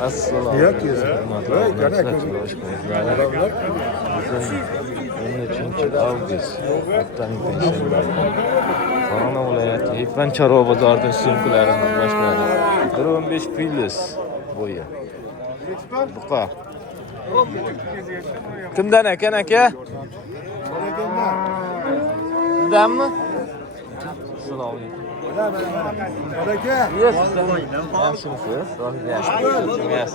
Assalomu alaykum. Bugun 13 avgust. Haftaning payshanba. Farg'ona viloyati Hayfan chorva bozoridan syomkalarini boshladi. 15 plus bo'yi. Buqa. Kimdan ekan aka? Sizdanmi? Assalomu alaykum. Yaxshimisiz?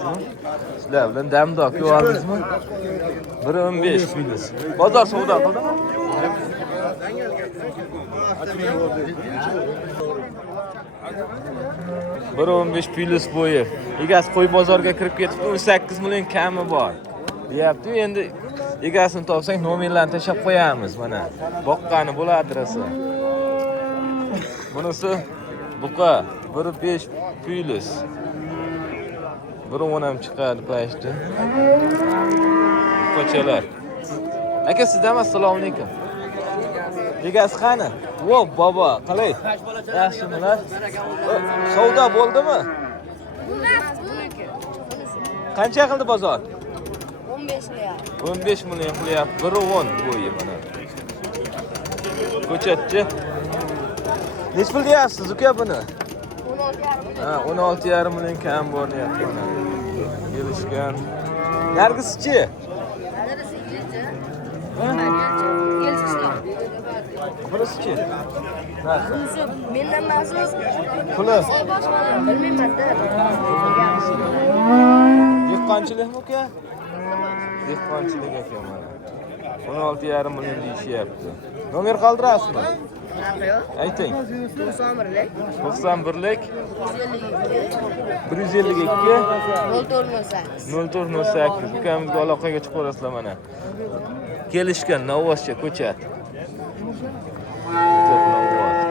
Sizlar bilan damdoq ko'rdingizmi? 1.15 plus. Bozor savdo qildimi? Bir 15 plus bo'yi. Egasi qo'y bozorga kirib ketibdi, 18 million kami bor. Deyapti, endi egasini topsang nomerlarni tashab qo'yamiz mana. Boqqani bo'ladi adresi. Bunisi buqa 1.5 plus. 1.10 ham chiqadi payishdi. Qo'chalar. Aka sizdan assalomu alaykum. Egasi qani? Vo bobo, qalay? Yaxshimilar? Savdo bo'ldimi? Qancha qildi bozor? 15 million. 15 million qilyapti. 1.10 bo'yi mana. Ko'chatchi. Nech pul deyapsiz uka buni? 16,5 million kam bor deyapti mana. Kelishgan. Nargisi-chi? Pulisi-chi? Mendan mazmun. Puli? Bilmayman-da. Dehqonchilikmi uka? Dehqonchilik ekan mana. 16,5 million deyishyapti. Nomer qoldirasizmi? Ayting. 91lik. 91lik 152 0408 ukamizga aloqaga chiqaverasizlar mana. Kelishgan Novvoscha ko'chat.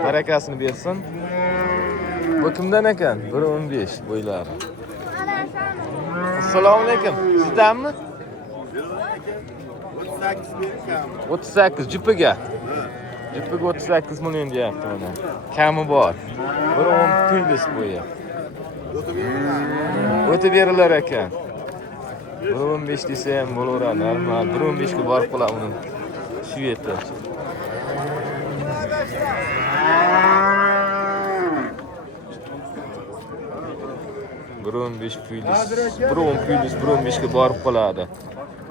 Barakasini bersin. Bu kimdan ekan? 1.15 bo'ylari. Assalomu alaykum. Sizdanmi? 38 jipiga. Jipiga 38 million deyapti mana. Kami bor. 1.10 plus bo'yi. O'tib berilar ekan. 1.15 desa ham bo'laveradi. Normal 1.15 ga borib qolamiz. Shu yerda. Plus, 1.15 ga borib qoladi.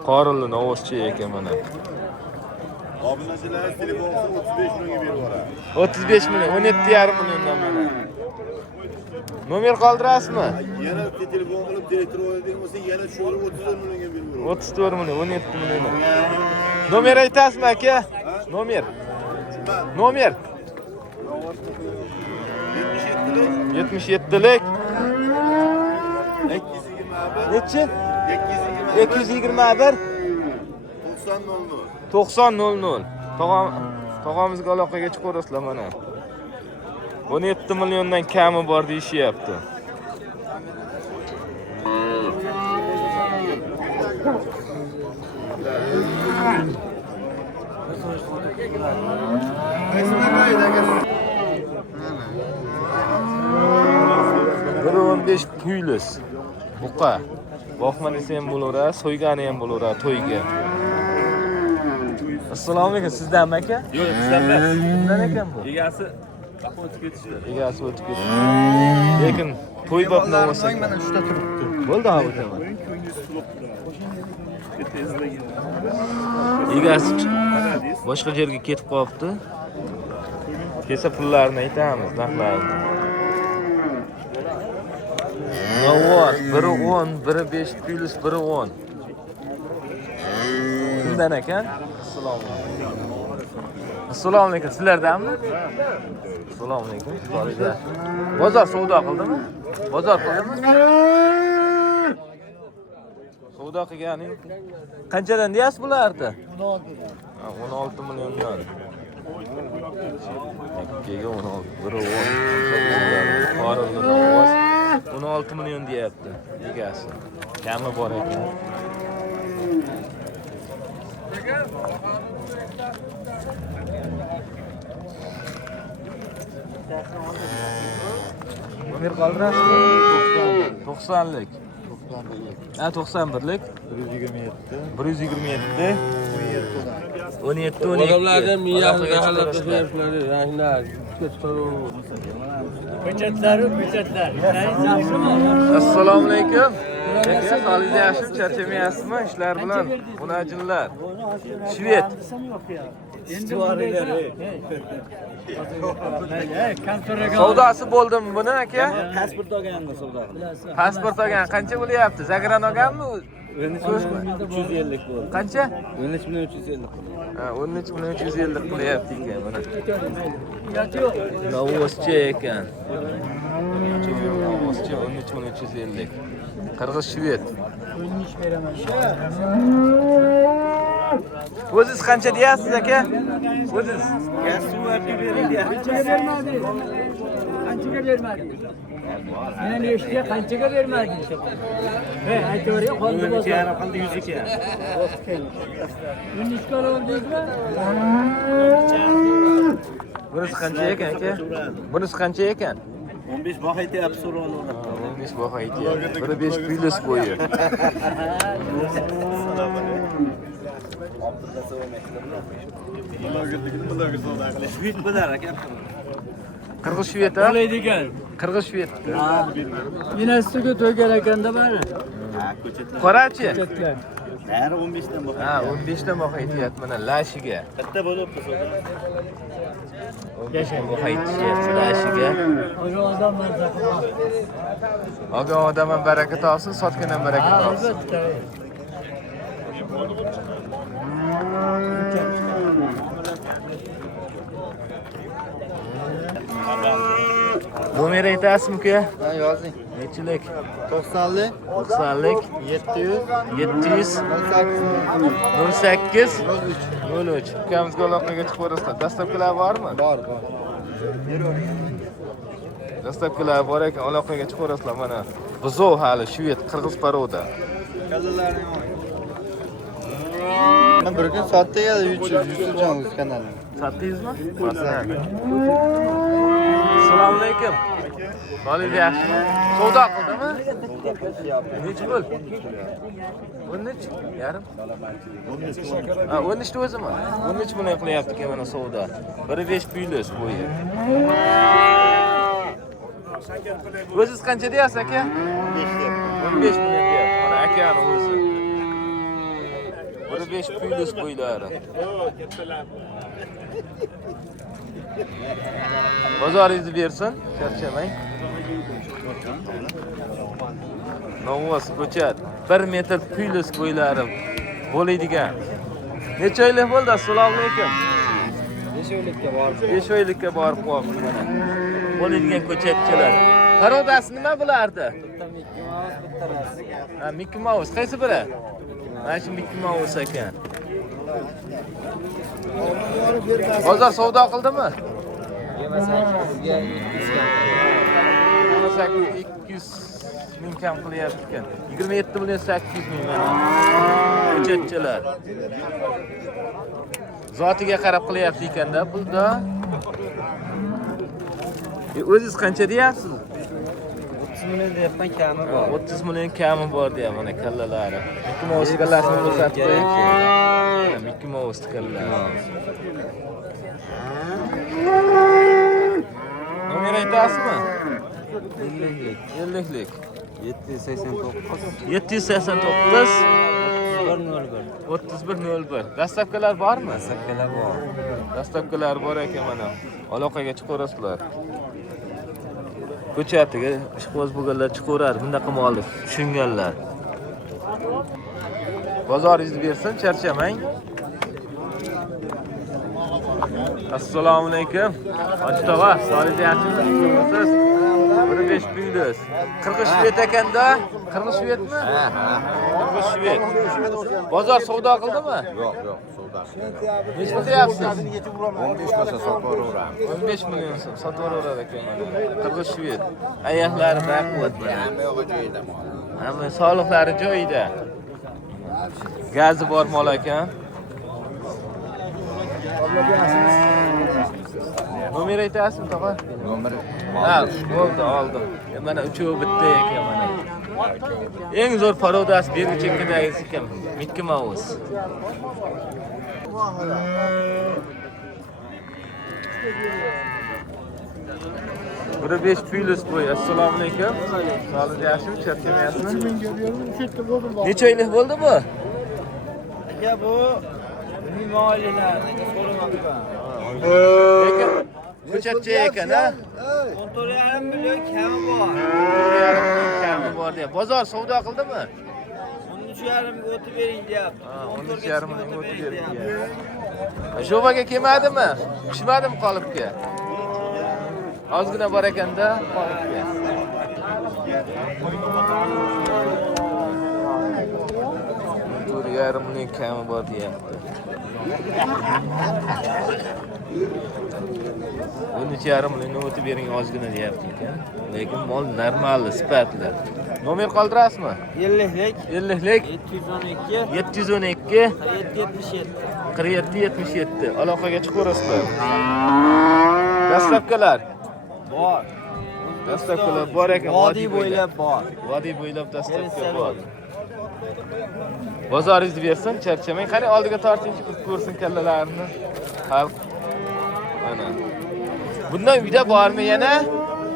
Qorinli Novvoscha ekan mana. Obunachilar telefonni 35 millionga berib yuboradi. 35 million, 17,5 milliondan mana. Nomer qoldirasizmi? Yana telefon qilib direktor o'ylaydigan bo'lsa, yana shu 34 millionga berib yuboradi. 34 million, 17 million. Nomer aytasizmi aka? Nomer. Nomer. 77lik. Nechi? 221 9000. Tog'amizga aloqaga chiqaverasizlar mana. 17 milliondan kami bor deyishyapti. besh plus. Buqa. Boqma desa ham bo'laveradi, so'ygani ham bo'laveradi to'yga. Assalomu alaykum, sizdanmi aka? Yo'q, sizdan emas. Kimdan ekan bu? Egasi o'tib ketishdi. Egasi o'tib ketdi. Lekin to'y bobni olsa mana shunda turibdi. bo'ldi ha o'taman. Egasi boshqa yerga ketib qolibdi. Kelsa pullarini aytamiz, narxlarini. Novvos 1.10, 1.5 plus 1.10. Kimdan ekan? Assalomu alaykum. Assalomu alaykum. Sizlardanmi? Assalomu alaykum. Bozor savdo qildimi? Bozor qildimi? Savdo qilganing qanchadan deyasiz bularni? 16 milliondan. Ikkiga 16, 16 million deyapti egasi. Kami bor ekan. Nomer qoldirasizmi? 90lik. Ha 91lik 127 17 Odamlardan 12 miyasini zaharlab tashlashmadi. Ranglar, Assalomu alaykum. Sog'ligingiz yaxshimi? Charchamayapsizmi ishlar bilan? Bunajinlar. Shved. Savdosi bo'ldimi buni aka? Pasport olganda savdo qildim. Pasport olgan qancha bo'lyapti? Zagran olganmi? 350 bo'ldi. Qancha? 13 million 350 bo'ldi. Ha, 13 million 350 qilyapti ekan mana. Novoschi ekan. Novoschi 13 million 350. Qirg'iz shved. O'zingiz qancha deyapsiz aka? O'zingiz Qanchaga bermading? Meni eshitga qanchaga bermading? Aytavering, qoldi bozor. Qoldi 102. 13 kilo oldingmi? bunisi qancha ekan aka? Bunisi qancha ekan? 15 baho aytyapti so'rovlar. 15 baho aytyapti. Biri 5 plus bo'yi. Shved bilar aka. Qirg'iz shved ha? Oladigan. Qirg'iz shved. Yana ustiga to'ygan ekanda mana. Qorachi? Ketgan. Bari 15 dan baho. Ha, 15 dan baho aytyapti mana lashiga. Katta bo'libdi savdo. 15 dan baho aytyapti lashiga. O'sha odam mazza qiladi. Olgan odam ham baraka topsin, sotgan ham baraka topsin. Albatta. Nomer aytasizmi uka? Ha, yozing. Nechilik? 90lik 90lik 700 700 08 08 03. Ukamizga aloqaga chiqaverasizlar. Dastlabkilar bormi? bor. Dastlabkilar bor ekan, aloqaga chiqaverasizlar mana. Buzov hali shved qirg'iz paroda. Kallalarning men bir kun sotdi ya YouTube kanalida. Sotdingizmi? Assalomu alaykum. Sog'ligingiz yaxshimi? Savdo qildimi? Necha bo'l? 13 yarim. Ha, 13 o'zimi? 13 million qilyapti ekan mana savdo. 1.5 plus bo'yi. O'zingiz qancha deyapsiz aka? 15 million deyapti. Mana akani o'zi. 1.5 plus bo'ylari. Bozoringizni bersin, charchamang. Novos ko'chat 1 metr plus bo'ylari bo'ladigan. Necha oylik bo'ldi? Assalomu alaykum. 5 oylikka borib. 5 oylikka borib qo'yibdi mana. Bo'ladigan ko'chatchilar. Parodasi nima bo'lardi? Ha, Mickey Mouse qaysi biri? Mana shu Mickey Mouse ekan. Bozor savdo qildimi? Yemasak 200 ming kam qilyapti ekan. 27 million 800 ming mana. Ko'chatchilar. Zotiga qarab qilyapti ekanda pulda. O'zingiz qancha deyapsiz? 30 million deyapman, kami bor. 30 million kami bor deyapti mana kallalari. Mickey Mouse kallasini ko'rsatib qo'yaychi. Mickey Mouse kallasi. Nomer aytasizmi? 50lik. 789 789 101. 3101. Dastlabkilar bormi? Sakkalar bor. Dastlabkilar bor ekan mana. Aloqaga chiqaverasizlar. Ko'chatiga ishqiboz bo'lganlar chiqaveradi. Bunaqa molni tushunganlar. Bozoringizni bersin, charchamang. Assalomu alaykum. Hoji tog'a, sog'ligingiz yaxshimi? Siz 1.5 plus. Qirg'iz shved ekanda? Qirg'iz shvedmi? Ha. Qirg'iz shved. Bozor savdo qildimi? Yo'q, savdo. Nechta deyapsiz? 15 bo'lsa sotaveramiz. 15 million so'm sotaverar ekan mana. Qirg'iz shved. Oyoqlari baquvvat. Hamma yo'g'i joyida mol. Hamma sog'liqlari joyida. Gazi bor mol ekan. Nomer aytasizmi tog'a? Nomer Ha, bo'ldi, oldim. Mana uchovi bitta ekan mana. Eng zo'r parodasi beruvchi ikkidagisi kim? Mickey Mouse. Biri 5 plus bo'y. Assalomu alaykum. Sog'lik yaxshimi? Charchamayapsizmi? Necha oylik bo'ldi bu? Aka bu moliyalarniki so'ramoqda. Lekin ko'chatchi ekan, ha? 14,5 million kami bor. 14,5 million kami bor deyapti. Bozor savdo qildimi? 13,5 ga o'tib bering deyapti. 13,5 million o'tib berdi. Jo'vaga kelmadimi? Pishmadimi qolibga? Ozgina bor ekanda qolibga. Yarim million kami bor deyapti. 13,5 million o'tib bering ozgina deyapti ekan. Lekin mol normalli, sifatli. Nomer qoldirasizmi? 50lik 50lik 712 712 4777. 4777 aloqaga chiqaverasizlar. Dastlabkilar Bor. Dastlabkilar bor ekan. Vodiy bo'ylab bor. Vodiy bo'ylab dastlabki bor. Bozoringizni bersin, charchamang. Qani oldiga tortingchi, ko'rsin kallalarni. Xalq. Mana. Bundan uyda bormi yana?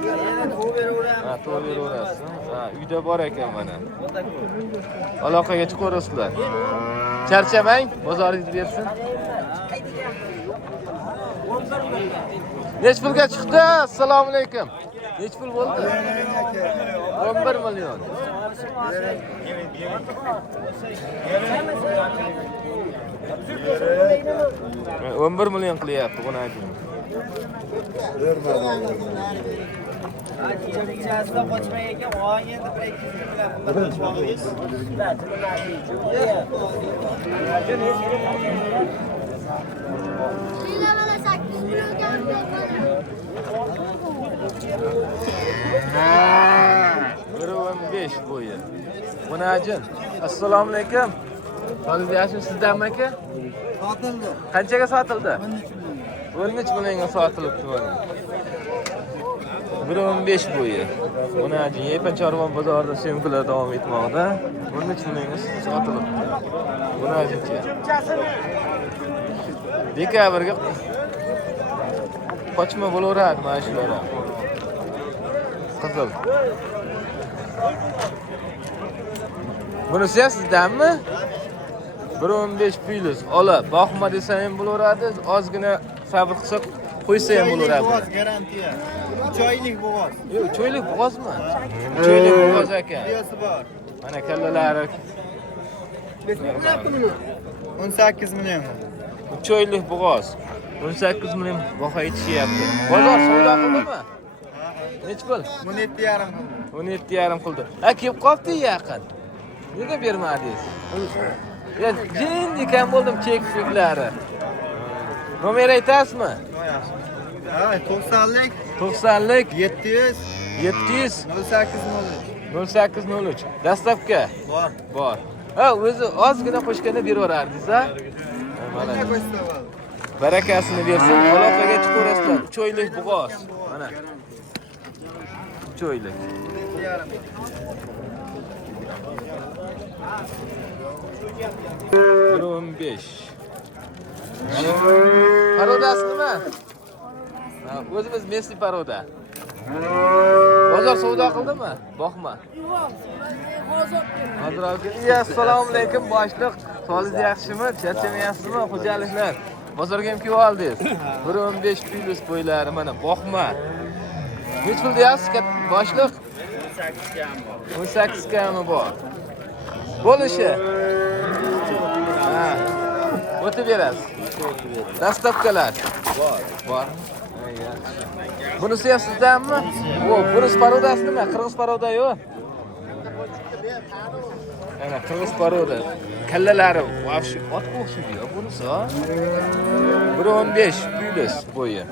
Yana to'g'ri beraveramiz. Ha, to'g'ri beraverasiz. Ha, uyda bor ekan mana. Aloqaga chiqaverasizlar. Charchamang, bozoringizni bersin. Nech pulga chiqdi? Assalomu alaykum. Nech pul bo'ldi? 11 million. O'n 11 million qilyapti buni ayting. Ichasidan qochmay ekan, voy endi 1-2 million Bir 15 bo'yi. Buni ajin. Assalomu alaykum. Hozir yaxshi sizdanmi aka? sotildi. Qanchaga sotildi? 13 millionga sotilibdi mana. 1.15 bo'yi. Buni ajin Yepan Chorvon bozorida syomkalar davom etmoqda. 13 millionga sotilibdi. Buni ajinchi. Dekabrga qochma bo'laveradi mana shular. Qizil. Bunisi sizdanmi? 1.15 plus ola. Boqma desa ham bo'laveradi, ozgina sabr qilsak qo'ysa ham bo'laveradi. Garantiya. 3 oylik bo'g'oz. Yo'q, 3 oylik bo'g'ozmi? 3 oylik bo'g'oz ekan. Videosi bor. Mana kallalari 18 million. 3 oylik bo'g'oz. 18 million baho aytishyapti. Bozor savdo qildimi? Nech pul? 17,5. 17,5 qildi. Ha, kelib qoldi yaqin. Nega bermadingiz? Ya, jin ekan bo'ldim chek-cheklari. Nomer aytasizmi? Ha, 90lik 90lik 700 700 0803. 0803. Dastlabki Bor. bor. Ha, o'zi ozgina qo'shganda beraverardingiz, ha? Mana. Barakasini bersin, aloqaga chiqaverasizlar. 3 oylik bo'g'oz. Mana. 3 oylik. Biron 5. Parodasi nima? Ha, o'zimiz Messi paroda. Bozor savdo qildimi? Boqma. Hozir olgan. Assalomu alaykum boshliq. Solingiz yaxshimi? Charchamayapsizmi, xo'jaliklar? Bozorga ham kelib oldingiz. 1.15 plus bo'ylari mana boqma. Nech pul deyapsiz boshliq? 18 kami bor. Bo'lishi. Ha. O'tib berasiz. Dastlabkilar bor. Bor. Bunisi ham sizdanmi? O, bunisi parodasi nima? Qirg'iz paroda-yu. Ana qirg'iz paroda. Kallalari vafshi otga o'xshaydi-yu bunisi. 1.15 plus bo'yi.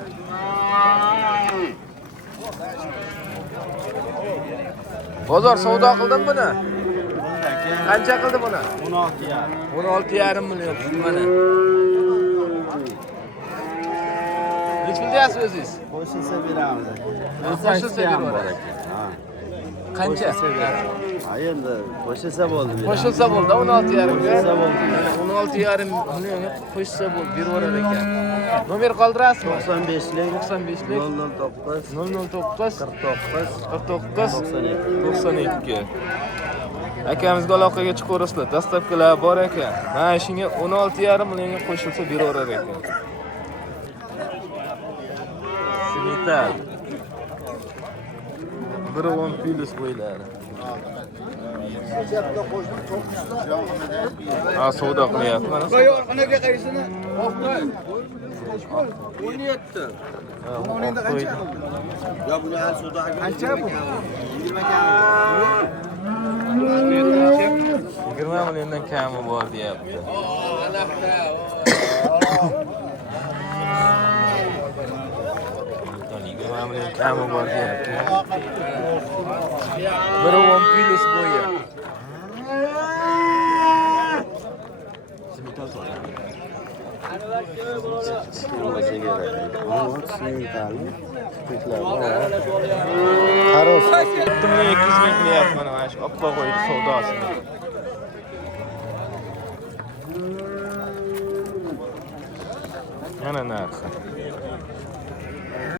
Bozor savdo qildim buni. Qancha qildi buni? 16,5 million mana. Nech pul deyapsiz o'zingiz? Qo'shilsa beramiz. Qo'shilsa beraveradi. Qancha? Ha endi qo'shilsa bo'ldi. Qo'shilsa bo'ldi 16,5 ga. Qo'shilsa bo'ldi. 16,5 millionga qo'shsa bo'ldi, berib yurar ekan. Nomer qoldirasizmi? 95lik 95lik 009 009 49 49 92. 92. Akamizga aloqaga chiqaverasizlar. Dastavkalar bor ekan. Mana shunga 16,5 millionga qo'shilsa beraverar ekan. Simital. 1.10 plus bo'ylari. Ha, savdo qilyapti mana. Orqanaga qaysini? 17. O'nda qancha? Ya buni hal savdo Qancha bu? 20 milliondan kami bor deyapti. 20 million kami bor deyapti. 1.10 plus bo'yi. Qaros. 200 ming qilyapti mana shu oppa qo'yib savdosini. Yana narxi.